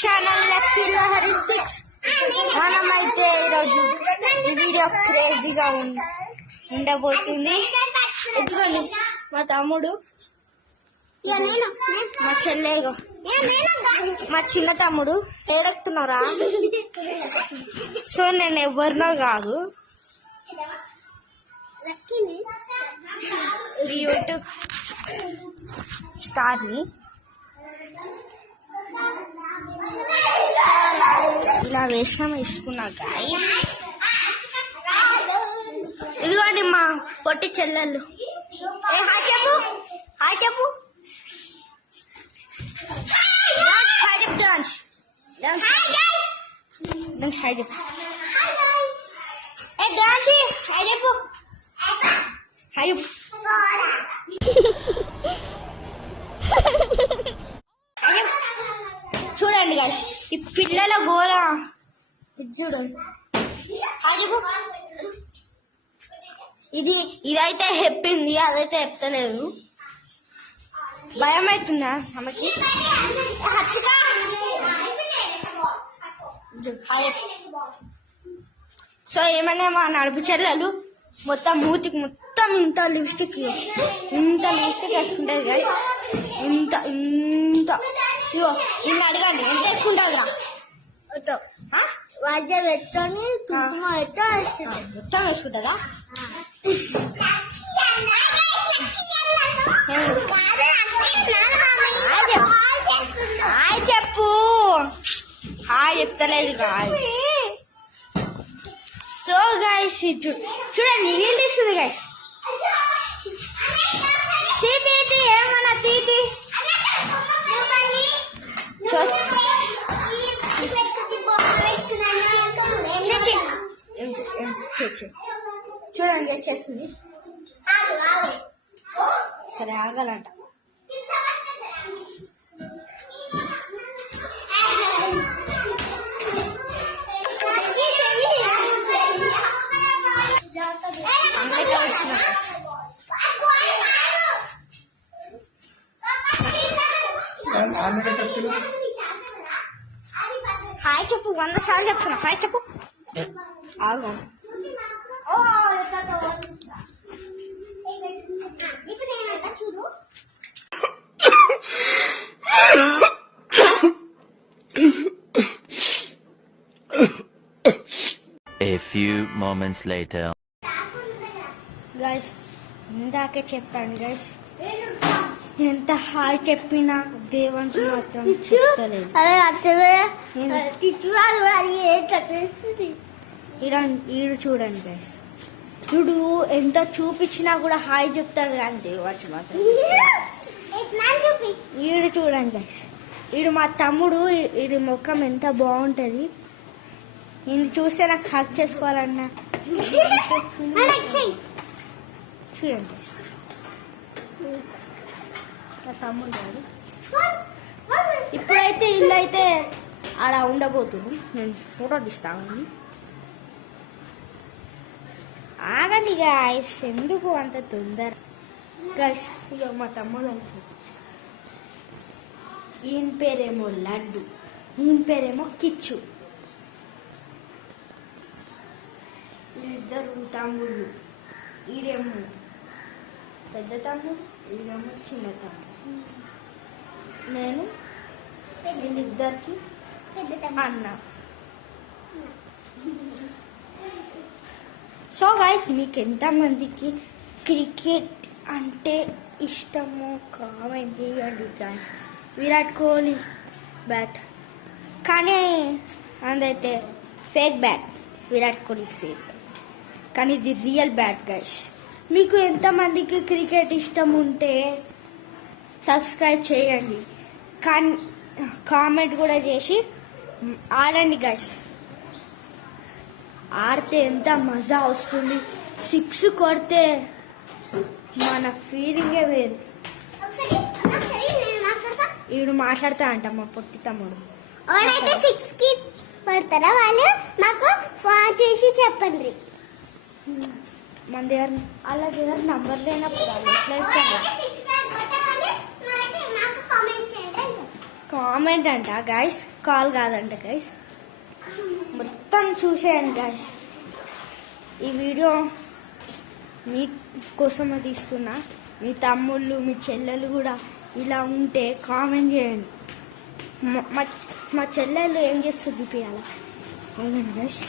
Channel lucky Lahari 6. మనమైతే ఈరోజు ఈ వీడియో క్రేజీగా ఉండబోతుంది. ఎందుకని మా తమ్ముడు, మా చెల్లెగో, మా చిన్న తమ్ముడు ఏడెక్కుతున్నారా. సో నేను ఎవరినో కాదు, యూట్యూబ్ స్టార్ని. ఇలా వేసుకున్నా గాయ్స్. ఇదిగోండి మా పొట్టి చెల్లెళ్ళు. హాయ్ చెప్పు, హాయ్ చెప్పు, హాయ్ చెప్తా, హాయ్ చెప్పు, డాన్సీ హాయ్ చెప్పు, హాయ్ చెప్పు. చూడండి గాయ్స్, ఈ పిల్లల గోర ఇది చూడండి. ఇదైతే చెప్పింది, అదైతే చెప్తలేదు. భయం అవుతుందా ఆమెకి? సో ఏమన్నా మా నడుపు చెల్లెలు మొత్తం మూతికి మొత్తం ఇంత లిప్స్టిక్ వేసుకుంటుంది గాయ్స్. ఇంత ఇగో ఇన్ని అడగండి ఎంత వేసుకుంటుందిరా. వాద్యం పెట్టుకొని మొత్తం వేసుకుంటుందా? హాయ్ చెప్పు, హాయ్ చెప్తలేదు గాయ్స్. సో గాయ్స్ చూడండి నీళ్ళు తీస్తుంది గాయ్స్. తీతి ఏమన్నా తీతి చూడండి చేస్తుంది. సరే ఆగాలంట. హాయ్ చెప్పు, 100 సార్లు చెప్తున్నా. హాయ్ చెప్పు. ఆగు. A few moments later. Guys ఇందాకే చెప్పాను గైస్, ఎంత హాయ్ చెప్పినా దేవాంశు మాత్రం చెప్తలేదు. ఈడు చూడండి గైస్, చూడు ఎంత చూపించినా కూడా హాయ్ చెప్తాడు కానీ దేవాంశు మాత్రం. ఈడు చూడండి గైస్, ఈడు మా తమ్ముడు. ఈడు ముఖం ఎంత బాగుంటది. నేను చూస్తే నాకు హక్ చేసుకోవాలన్నా. చూడండి తమ్ముడు గారు. ఇప్పుడైతే ఇల్లు అయితే ఆడ ఉండబోతుంది. నేను ఫోటో తీస్తాను. ఆగండి గాయ్స్, ఎందుకు అంత తొందర గాయ్స్. ఇక మా తమ్ముడు అనుకుంటు, ఈయన పేరేమో లడ్డు, ఈయన పేరేమో కిచ్చు. వీళ్ళిద్దరు తమ్ముళ్ళు. ఈడేమో పెద్ద తమ్ముడు, ఈడేమో చిన్న తమ్ముడు. నేను వీళ్ళిద్దరికి అన్న. సో గైస్, మీకు ఎంతమందికి క్రికెట్ అంటే ఇష్టమో కామెంట్ చేయండి గైస్. విరాట్ కోహ్లీ బ్యాట్, కానీ అదైతే fake bat. Virat Kohli fake, కానీ ఇది రియల్ బ్యాట్ గైస్. మీకు ఎంతమందికి క్రికెట్ ఇష్టం ఉంటే సబ్స్క్రైబ్ చేయండి, కానీ కామెంట్ కూడా చేసి ఆడండి గైస్. ఆడితే ఎంత మజా వస్తుంది. 6 కొడితే మన ఫీలింగే వేరు. ఈడు మాట్లాడతా అంట మా పొట్టి తమ్ముడు. 6 కి పడతారా వాళ్ళు? మాకు ఫోన్ చేసి చెప్పండి. మన దగ్గర అలా దగ్గర నంబర్ లేనప్పుడు ఎట్లా కామెంట్ అంట గాయస్. కాల్ కాదంట గైస్. మొత్తం చూసేయండి గైస్. ఈ వీడియో మీ కోసమే తీస్తున్నా. మీ తమ్ముళ్ళు మీ చెల్లెలు కూడా ఇలా ఉంటే కామెంట్ చేయండి. మా చెల్లెలు ఏం చేస్తుంది చూపించాలి. అవునండి గైస్.